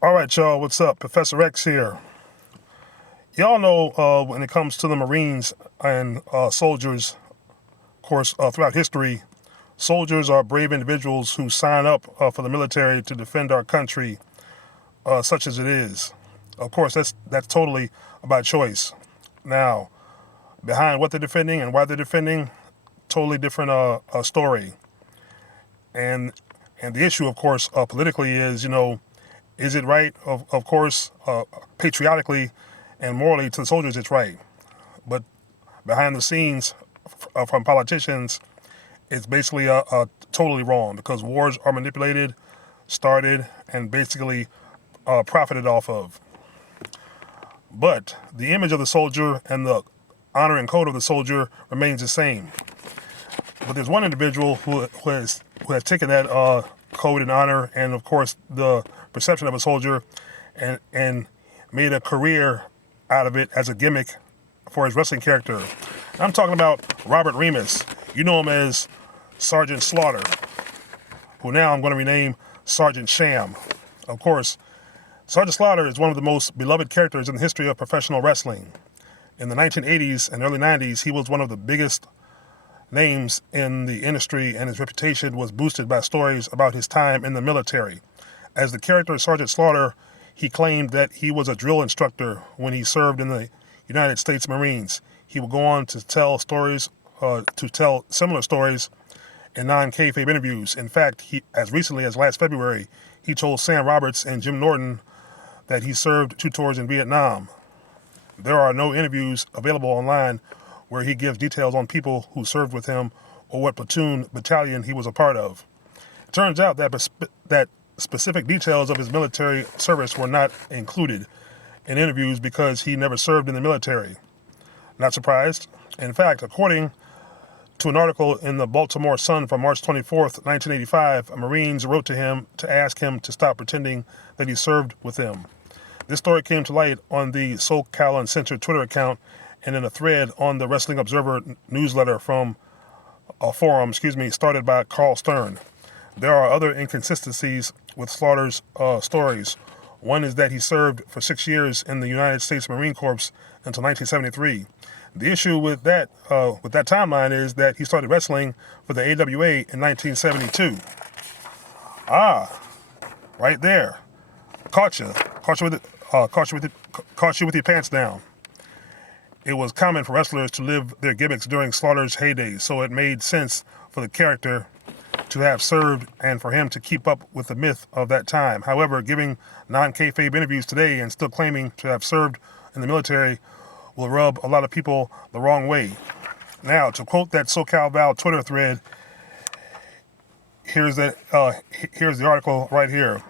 All right, y'all, what's up? Professor X here. Y'all know when it comes to the Marines and soldiers, of course, throughout history, soldiers are brave individuals who sign up for the military to defend our country, such as it is. Of course, that's totally by choice. Now, behind what they're defending and why they're defending, totally different story. And and the issue, of course, politically is, is it right? Of course, patriotically and morally to the soldiers, it's right. But behind the scenes, from politicians, it's basically totally wrong because wars are manipulated, started, and basically profited off of. But the image of the soldier and the honor and code of the soldier remains the same. But there's one individual who has taken that code and honor and, of course, the perception of a soldier and made a career out of it as a gimmick for his wrestling character. I'm talking about Robert Remus. You know him as Sergeant Slaughter, who now I'm going to rename Sergeant SHAM. Of course, Sergeant Slaughter is one of the most beloved characters in the history of professional wrestling. In the 1980s and early 90s, he was one of the biggest names in the industry, and his reputation was boosted by stories about his time in the military. As the character Sergeant Slaughter, he claimed that he was a drill instructor when he served in the United States Marines. He would go on to tell similar stories in non-kayfabe interviews. In fact, as recently as last February, he told Sam Roberts and Jim Norton that he served 2 tours in Vietnam. There are no interviews available online where he gives details on people who served with him or what platoon, battalion he was a part of. It turns out that specific details of his military service were not included in interviews because he never served in the military. Not surprised. In fact, according to an article in the Baltimore Sun from March 24th, 1985, Marines wrote to him to ask him to stop pretending that he served with them. This story came to light on the SoCal Uncensored Twitter account and in a thread on the Wrestling Observer newsletter from a forum, started by Carl Stern. There are other inconsistencies with Slaughter's stories. One is that he served for 6 years in the United States Marine Corps until 1973. The issue with that timeline is that he started wrestling for the AWA in 1972. Ah, right there, caught you with your pants down. It was common for wrestlers to live their gimmicks during Slaughter's heyday, so it made sense for the character to have served and for him to keep up with the myth of that time. However, giving non-kayfabe interviews today and still claiming to have served in the military will rub a lot of people the wrong way. Now, to quote that SoCal Val Twitter thread, here's the article right here.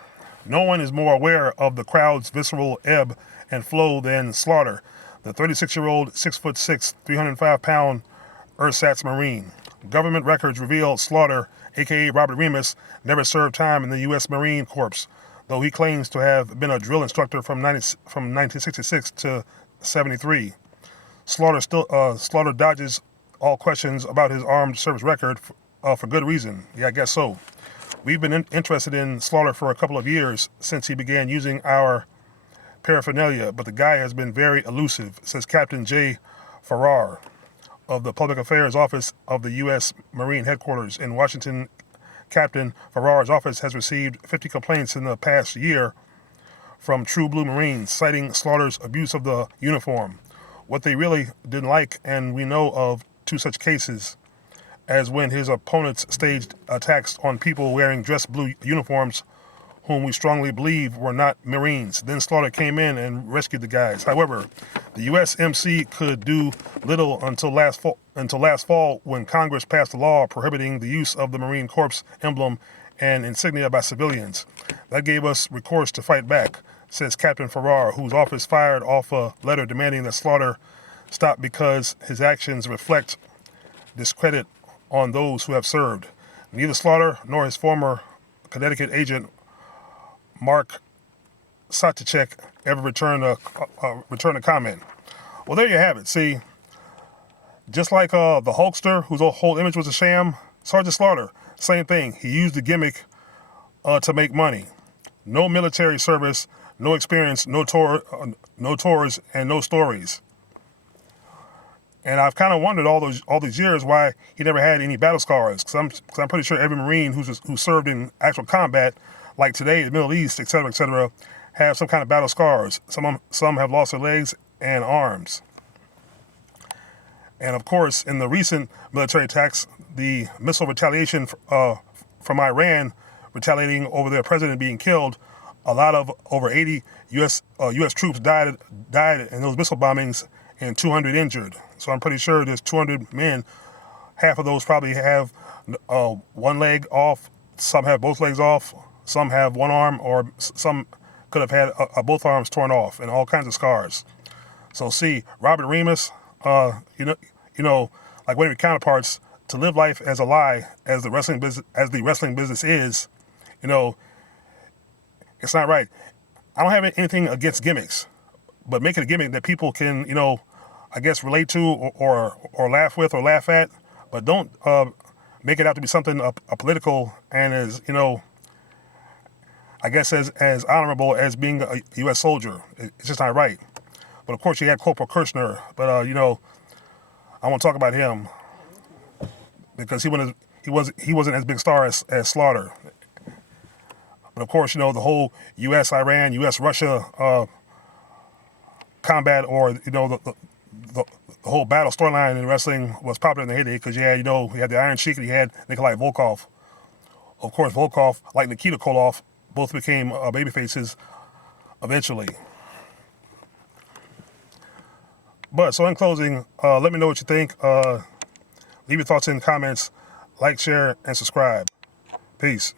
No one is more aware of the crowd's visceral ebb and flow than Slaughter, the 36-year-old, 6'6", 305-pound ersatz Marine. Government records reveal Slaughter, a.k.a. Robert Remus, never served time in the U.S. Marine Corps, though he claims to have been a drill instructor from 1966 to 73. Slaughter dodges all questions about his armed service record for good reason. Yeah, I guess so. We've been interested in Slaughter for a couple of years since he began using our paraphernalia, but the guy has been very elusive, says Captain J. Farrar of the Public Affairs Office of the U.S. Marine Headquarters in Washington. Captain Farrar's office has received 50 complaints in the past year from True Blue Marines citing Slaughter's abuse of the uniform. What they really didn't like, and we know of 2 such cases, as when his opponents staged attacks on people wearing dress blue uniforms whom we strongly believe were not Marines. Then Slaughter came in and rescued the guys. However, the USMC could do little until last fall when Congress passed a law prohibiting the use of the Marine Corps emblem and insignia by civilians. That gave us recourse to fight back, says Captain Farrar, whose office fired off a letter demanding that Slaughter stop because his actions reflect discredit on those who have served. Neither Slaughter nor his former Connecticut agent Mark Satachek ever returned a comment. Well, there you have it. See, just like the Hulkster, whose whole image was a sham, Sergeant Slaughter, same thing. He used the gimmick to make money. no military service, no experience, no tours, and no stories. And I've kind of wondered all these years why he never had any battle scars. Because I'm pretty sure every Marine who served in actual combat, like today, the Middle East, etc., have some kind of battle scars. Some have lost their legs and arms. And of course, in the recent military attacks, the missile retaliation from Iran retaliating over their president being killed, a lot of over 80 U.S. Troops died in those missile bombings, and 200 injured. So I'm pretty sure there's 200 men. Half of those probably have one leg off. Some have both legs off. Some have one arm, or some could have had both arms torn off, and all kinds of scars. So see, Robert Remus, like one of your counterparts, to live life as a lie, as the wrestling business is, it's not right. I don't have anything against gimmicks, but make it a gimmick that people can, I guess relate to or laugh with or laugh at, but don't make it out to be something political and as, I guess as honorable as being a U.S. soldier. It's just not right. But of course you had Corporal Kirchner, but I won't talk about him because he wasn't as big a star as Slaughter. But of course, the whole U.S.-Iran, U.S.-Russia combat, or the whole battle storyline in wrestling was popular in the heyday because you had the Iron Sheik and you had Nikolai Volkov. Of course, Volkov, like Nikita Koloff, both became babyfaces eventually. But so in closing, let me know what you think. Leave your thoughts in the comments, like, share, and subscribe. Peace.